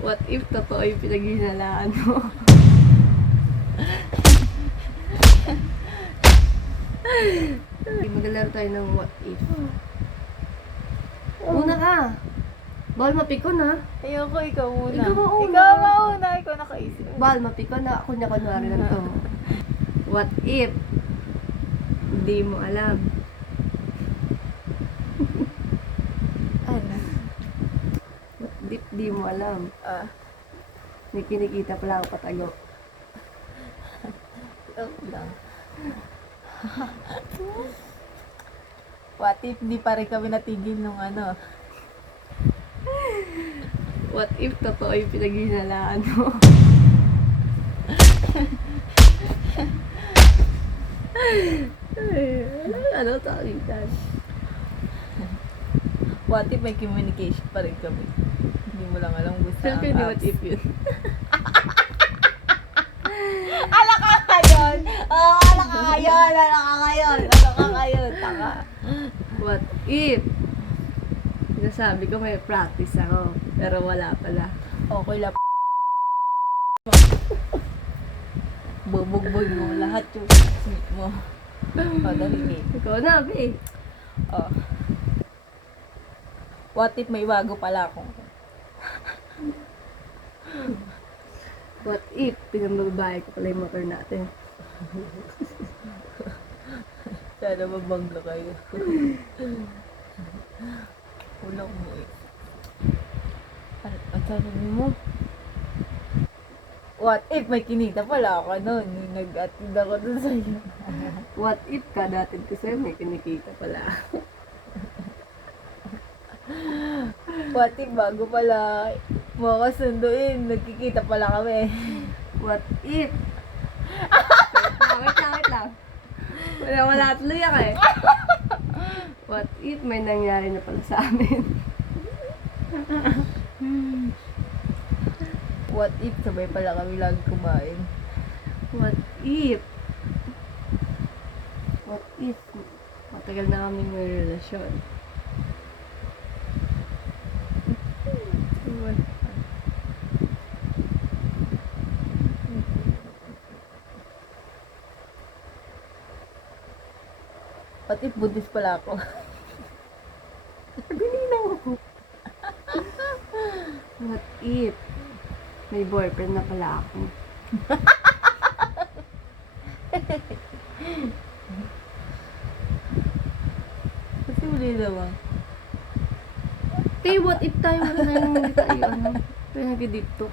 What if totoo yung pinaghihinalaan mo? Maglalaro tayo ng what if. Una ka. Bawal mapikon ha. Ayoko, ikaw muna. Ikaw mauna. Ikaw mauna. Ikaw nakaisip. Bawal mapikon na ako na kunwari lang to. What if hindi mo alam? Ano? What if di mo alam? May kinikita pala ako patago. Joke lang. What if di pa rin kami natigil nung ano? What if totoo yung pinaghihinalaan mo? Ano tawitan? What if may communication pa rin kami? Hindi mo lang alam gusto Saan ang kayo what apps. if yun? Ala ka ngayon! Oh, ala ka ngayon! Ala ka ngayon! Ala ka ngayon! Taka. What if? Sinasabi ko may practice ako, pero wala pala. Okay lang. Bubugbog mo lahat yung smith mo. O, dali. Ikaw na, be. Oh. What if may bago pala akong What if pinambabae ko pala yung motor natin? sana mabangga kayo. Ulang mo eh. Ang sabi mo? What if may kinita pala ako noon? Nag-attend ako dun sa'yo. What if kadating ko sa'yo may kinikita pala? What if bago pala mo kasunduin, nagkikita pala kami. What if? Wait lang. Wala tuloy ako eh. What if may nangyari na pala sa amin? What if sabay pala kami lagi kumain? What if? What if? Matagal na kami may relasyon. What if Buddhist pala ako? Nagulinaw ako. What if may boyfriend na pala ako? Kasi uli naman. What if tayo wala na hindi tayo ano? Tayo nag-deep talk.